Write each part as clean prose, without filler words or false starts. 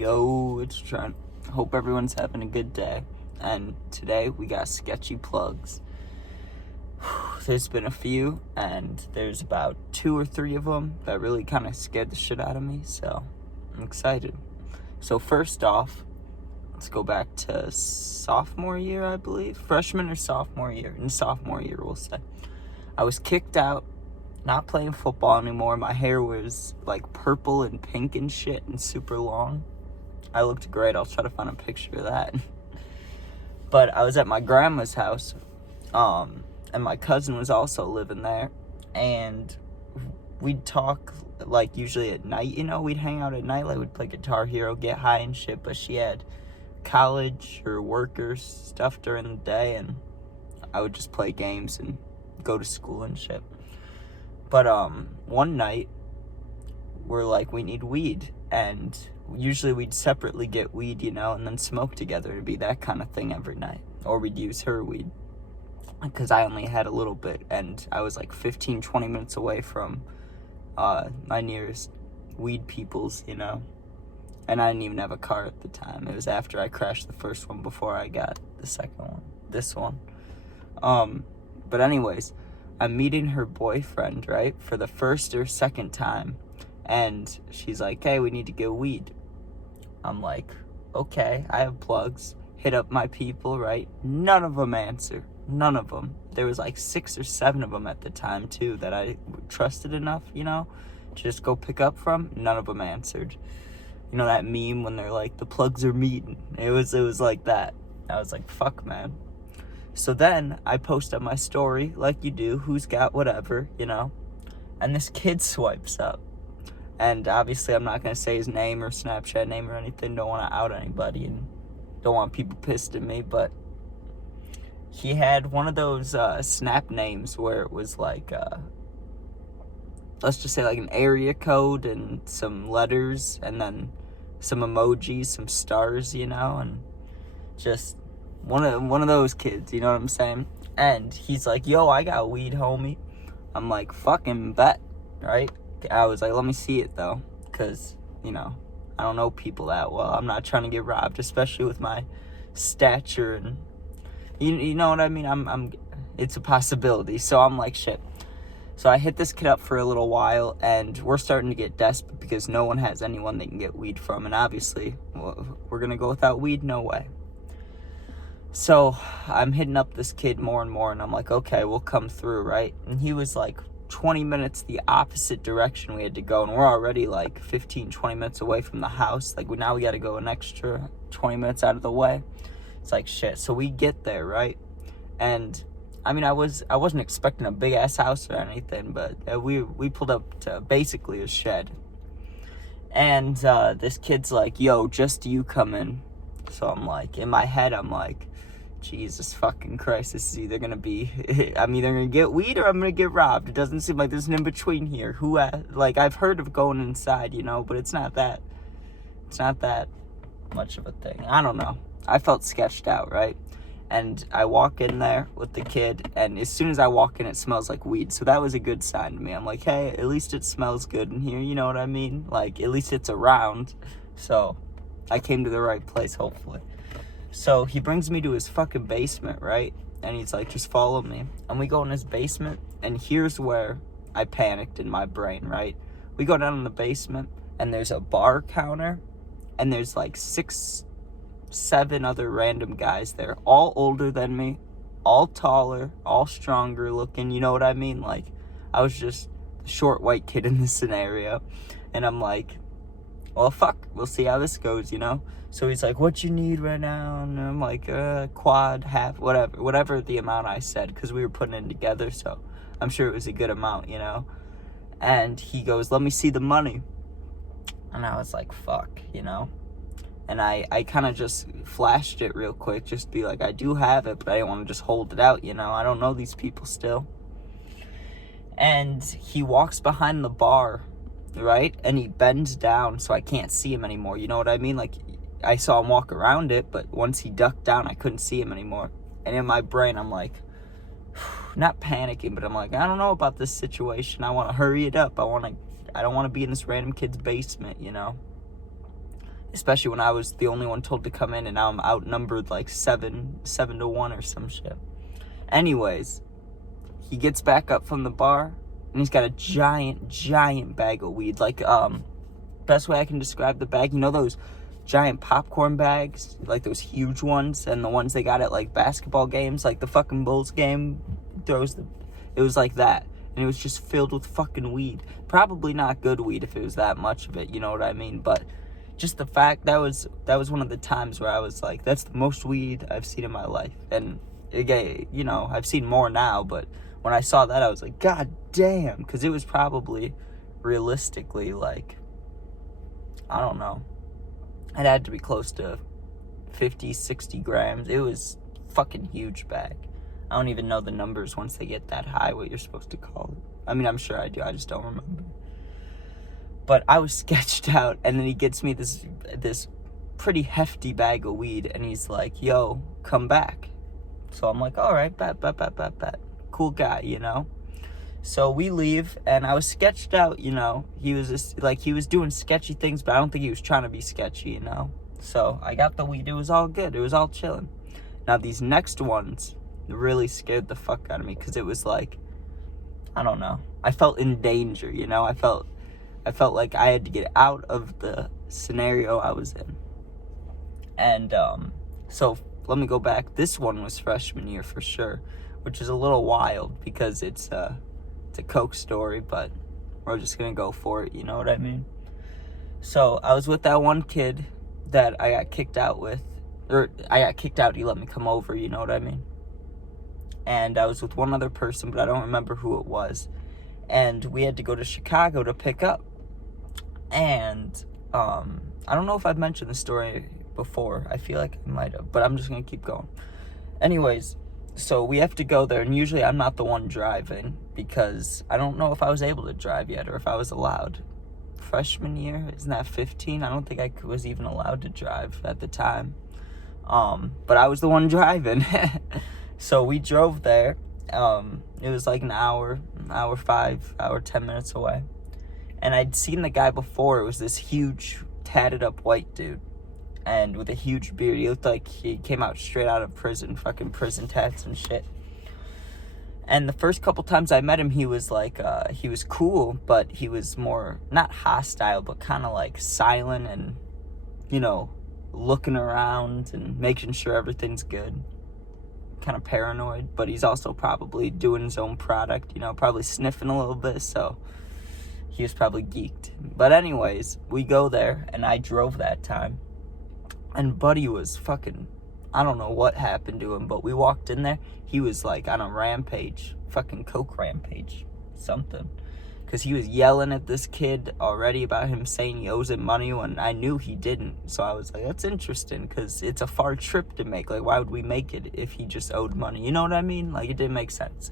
Yo, it's Trent. Hope everyone's having a good day. And today we got sketchy plugs. There's been a few, and there's about 2 or 3 of them that really kind of scared the shit out of me, so I'm excited. So first off, let's go back to sophomore year, I believe. Freshman or sophomore year. In sophomore year, we'll say. I was kicked out, not playing football anymore. My hair was like purple and pink and shit and super long. I looked great. I'll try to find a picture of that. But I was at my grandma's house, and my cousin was also living there, and we'd talk, like, usually at night, we'd hang out at night, like, we'd play Guitar Hero, get high and shit, but she had college or work or stuff during the day, and I would just play games and go to school and shit. But, one night, we're like, we need weed, and usually we'd separately get weed, and then smoke together. It'd be that kind of thing every night. Or we'd use her weed, because I only had a little bit, and I was like 15, 20 minutes away from my nearest weed peoples, and I didn't even have a car at the time. It was after I crashed the first one before I got the second one, this one. But anyways, I'm meeting her boyfriend, right, for the first or second time, and she's like, hey, we need to get weed. I'm like, okay, I have plugs. Hit up my people, right? None of them answer. None of them. There was like 6 or 7 of them at the time, too, that I trusted enough, to just go pick up from. None of them answered. You know that meme when they're like, the plugs are meeting? It was like that. I was like, fuck, man. So then I post on my story, like you do, who's got whatever, and this kid swipes up. And obviously I'm not going to say his name or Snapchat name or anything. Don't want to out anybody and don't want people pissed at me. But he had one of those Snap names where it was like, let's just say like an area code and some letters and then some emojis, some stars, and just one of those kids, you know what I'm saying? And he's like, yo, I got weed, homie. I'm like, fucking bet, right? I was like, let me see it, though, because, I don't know people that well. I'm not trying to get robbed, especially with my stature, and, you know what I mean? It's a possibility, so I'm like, shit. So I hit this kid up for a little while, and we're starting to get desperate because no one has anyone they can get weed from, and obviously, we're going to go without weed? No way. So I'm hitting up this kid more and more, and I'm like, okay, we'll come through, right? And he was like 20 minutes the opposite direction we had to go, and we're already like 15, 20 minutes away from the house. Like, now we got to go an extra 20 minutes out of the way. It's like, shit. So we get there, right? And I mean, I wasn't expecting a big ass house or anything, but we pulled up to basically a shed. And this kid's like, yo, just you come in. So I'm like, in my head, I'm like, Jesus fucking Christ, this is either going to be, I'm either going to get weed or I'm going to get robbed. It doesn't seem like there's an in-between here. I've heard of going inside, but it's not that much of a thing. I don't know. I felt sketched out, right? And I walk in there with the kid, and as soon as I walk in, it smells like weed. So that was a good sign to me. I'm like, hey, at least it smells good in here, you know what I mean? Like, at least it's around. So I came to the right place, hopefully. So he brings me to his fucking basement, right? And he's like, just follow me. And we go in his basement, and here's where I panicked in my brain, right? We go down in the basement, and there's a bar counter, and there's like 6, 7 other random guys there, all older than me, all taller, all stronger looking, you know what I mean? Like, I was just the short white kid in this scenario. And I'm like, well, fuck, we'll see how this goes, So he's like, what you need right now? And I'm like, quad, half, whatever the amount I said, because we were putting it together, so I'm sure it was a good amount, And he goes, let me see the money. And I was like, fuck, And I kind of just flashed it real quick, just to be like, I do have it, but I didn't want to just hold it out, I don't know these people still. And he walks behind the bar, right? And he bends down so I can't see him anymore. You know what I mean? Like, I saw him walk around it, but once he ducked down, I couldn't see him anymore. And in my brain, I'm like, not panicking, but I'm like, I don't know about this situation. I want to hurry it up. I don't want to be in this random kid's basement, especially when I was the only one told to come in, and now I'm outnumbered like 7-1 or some shit. Anyways, he gets back up from the bar, and he's got a giant bag of weed. Like, best way I can describe the bag, you know those giant popcorn bags, like those huge ones, and the ones they got at like basketball games, like the fucking Bulls game it was like that, and it was just filled with fucking weed. Probably not good weed if it was that much of it, you know what I mean? But just the fact that was one of the times where I was like, that's the most weed I've seen in my life. And again, you know, I've seen more now, but when I saw that, I was like, God damn, because it was probably realistically like, I don't know, it had to be close to 50-60 grams. It was fucking huge bag. I don't even know the numbers once they get that high, what you're supposed to call it. I mean, I'm sure I do, I just don't remember. But I was sketched out, and then he gets me this pretty hefty bag of weed, and he's like, yo, come back. So I'm like, all right, bet. Cool guy, you know? So we leave, and I was sketched out, you know? He was just, like, he was doing sketchy things, but I don't think he was trying to be sketchy, you know? So I got the weed, it was all good, it was all chilling. Now, these next ones really scared the fuck out of me, because it was like, I don't know, I felt in danger, you know? I felt like I had to get out of the scenario I was in. And so let me go back. This one was freshman year for sure, which is a little wild because it's a coke story, but we're just gonna go for it, you know what I mean? So I was with that one kid that I got kicked out with, or I got kicked out, he let me come over, you know what I mean? And I was with one other person, but I don't remember who it was. And we had to go to Chicago to pick up. And I don't know if I've mentioned the story before. I feel like I might have, but I'm just going to keep going. Anyways, so we have to go there, and usually I'm not the one driving because I don't know if I was able to drive yet or if I was allowed. Freshman year, isn't that 15? I don't think I was even allowed to drive at the time. But I was the one driving. So we drove there. It was like an hour 10 minutes away. And I'd seen the guy before. It was this huge, tatted up white dude. And with a huge beard. He looked like he came out straight out of prison. Fucking prison tats and shit. And the first couple times I met him, he was like, he was cool. But he was more, not hostile, but kind of like silent and, you know, looking around and making sure everything's good. Kind of paranoid. But he's also probably doing his own product, you know, probably sniffing a little bit, so he was probably geeked. But anyways, we go there, and I drove that time. And Buddy was fucking, I don't know what happened to him, but we walked in there, he was like on a rampage, fucking coke rampage, something. Because he was yelling at this kid already about him saying he owes him money when I knew he didn't. So I was like, that's interesting, because it's a far trip to make. Like, why would we make it if he just owed money? You know what I mean? Like, it didn't make sense.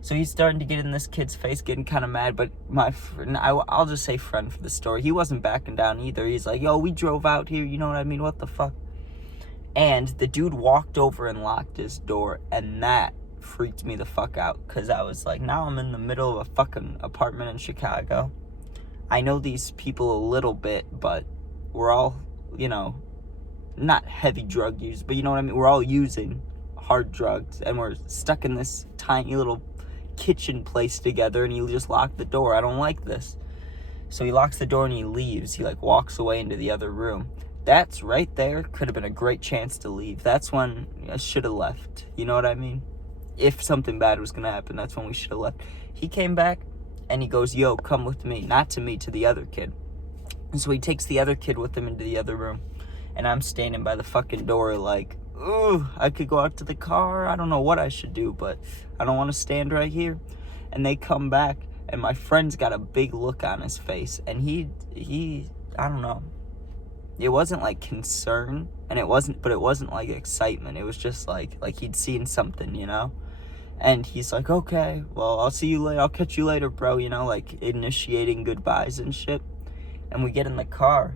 So he's starting to get in this kid's face, getting kind of mad. But my friend, I'll just say friend for the story, he wasn't backing down either. He's like, yo, we drove out here, you know what I mean? What the fuck? And the dude walked over and locked his door, and that freaked me the fuck out, because I was like, now I'm in the middle of a fucking apartment in Chicago. I know these people a little bit, but we're all, you know, not heavy drug users, but you know what I mean? We're all using hard drugs, and we're stuck in this tiny little kitchen place together, and he just locked the door. I don't like this. So he locks the door and he leaves. He like walks away into the other room. That's right there could have been a great chance to leave. That's when I should have left. You know what I mean? If something bad was gonna happen, that's when we should have left. He came back and he goes, yo, come with me. Not to me, to the other kid. And so he takes the other kid with him into the other room, and I'm standing by the fucking door like, ooh, I could go out to the car. I don't know what I should do, but I don't want to stand right here. And they come back, and my friend's got a big look on his face, and he I don't know. It wasn't like concern, and it wasn't like excitement. It was just like he'd seen something, you know? And he's like, okay, well, I'll see you later. I'll catch you later, bro, you know, like initiating goodbyes and shit. And we get in the car,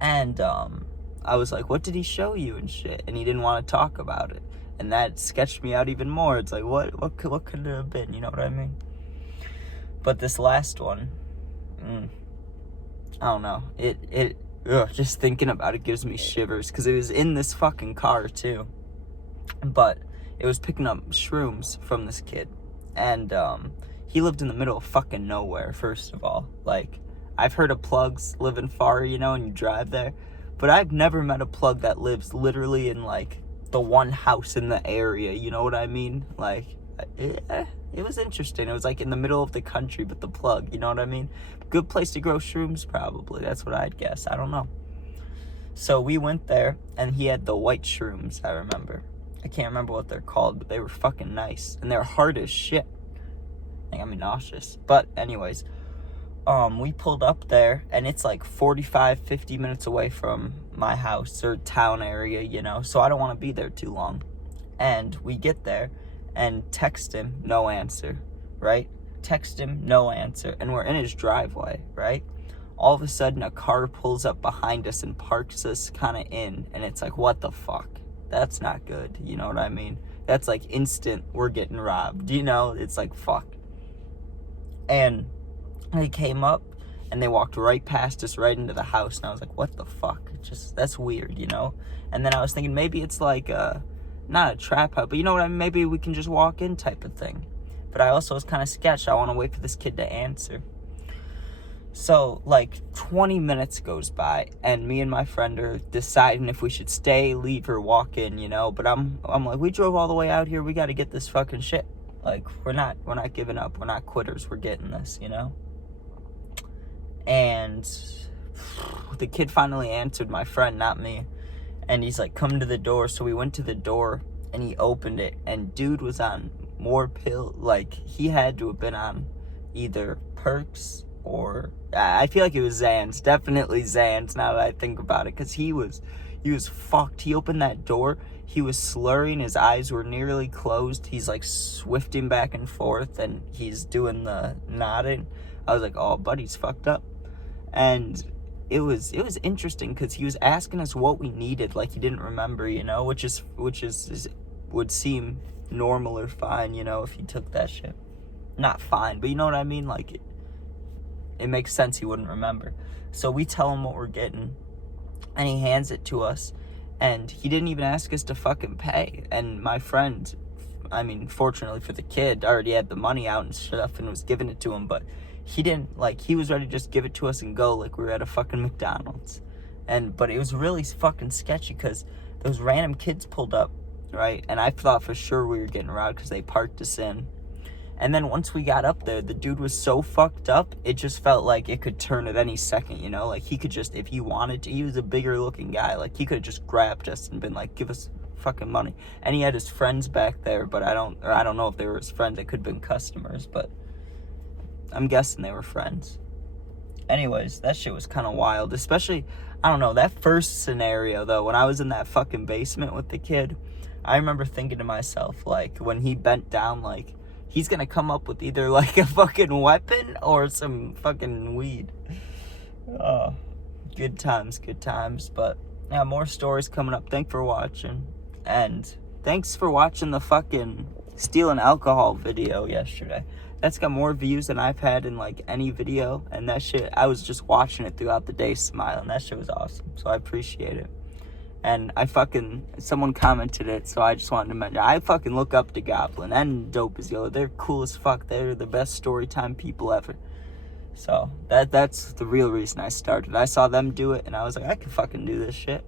and I was like, what did he show you and shit? And he didn't want to talk about it. And that sketched me out even more. It's like, what could it have been? You know what I mean? But this last one, I don't know. just thinking about it gives me shivers, because it was in this fucking car too. But it was picking up shrooms from this kid, and he lived in the middle of fucking nowhere. First of all, like, I've heard of plugs living far, you know, and you drive there, but I've never met a plug that lives literally in like the one house in the area, you know what I mean? Like, it was interesting. It was like in the middle of the country, but the plug, you know what I mean? Good place to grow shrooms, probably. That's what I'd guess. I don't know. So we went there, and he had the white shrooms, I remember. I can't remember what they're called, but they were fucking nice. And they're hard as shit. They got me nauseous. But anyways, we pulled up there, and it's like 45, 50 minutes away from my house or town area, you know? So I don't want to be there too long. And we get there, and text him, no answer, right? Text him, no answer. And we're in his driveway, right? All of a sudden, a car pulls up behind us and parks us kind of in. And it's like, what the fuck? That's not good. You know what I mean? That's like instant, we're getting robbed. You know? It's like, fuck. And they came up, and they walked right past us, right into the house. And I was like, what the fuck? That's weird, you know? And then I was thinking, maybe it's like not a trap house, but you know what I mean? Maybe we can just walk in type of thing. But I also was kind of sketched. I want to wait for this kid to answer. So, like, 20 minutes goes by, and me and my friend are deciding if we should stay, leave, or walk in, you know? But I'm like, we drove all the way out here. We got to get this fucking shit. Like, we're not giving up. We're not quitters. We're getting this, you know? And the kid finally answered, my friend, not me. And he's like, come to the door. So we went to the door, and he opened it, and dude was on more pill. Like, he had to have been on either perks or I feel like it was Xans. Definitely Xans, now that I think about it, because he was fucked. He opened that door, he was slurring, his eyes were nearly closed, he's like swifting back and forth, and he's doing the nodding. I was like, oh, buddy's fucked up. And it was interesting, because he was asking us what we needed, like he didn't remember, you know, which would seem normal or fine, you know, if he took that shit. Not fine, but you know what I mean? Like, it makes sense he wouldn't remember. So we tell him what we're getting, and he hands it to us, and he didn't even ask us to fucking pay. And my friend, I mean, fortunately for the kid, already had the money out and stuff and was giving it to him, but he didn't, like, he was ready to just give it to us and go like we were at a fucking McDonald's. But it was really fucking sketchy, because those random kids pulled up, right? And I thought for sure we were getting robbed, because they parked us in. And then once we got up there, the dude was so fucked up, it just felt like it could turn at any second, you know? Like, he could just, if he wanted to, he was a bigger looking guy. Like, he could have just grabbed us and been like, give us fucking money. And he had his friends back there, but I don't know if they were his friends. They could have been customers, but I'm guessing they were friends. Anyways, that shit was kind of wild. Especially, I don't know, that first scenario, though, when I was in that fucking basement with the kid, I remember thinking to myself, like, when he bent down, like, he's gonna come up with either, like, a fucking weapon or some fucking weed. Oh, good times. But, yeah, more stories coming up. Thanks for watching. And thanks for watching the fucking stealing alcohol video yesterday. That's got more views than I've had in, like, any video. And that shit, I was just watching it throughout the day smiling. That shit was awesome. So I appreciate it. And someone commented it, so I just wanted to mention, I fucking look up to Goblin and Dope as Yellow. They're cool as fuck. They're the best Storytime people ever. So, that's the real reason I started. I saw them do it, and I was like, I can fucking do this shit.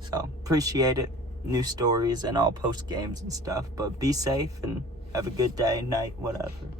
So, appreciate it. New stories, and I'll post games and stuff. But be safe, and have a good day, night, whatever.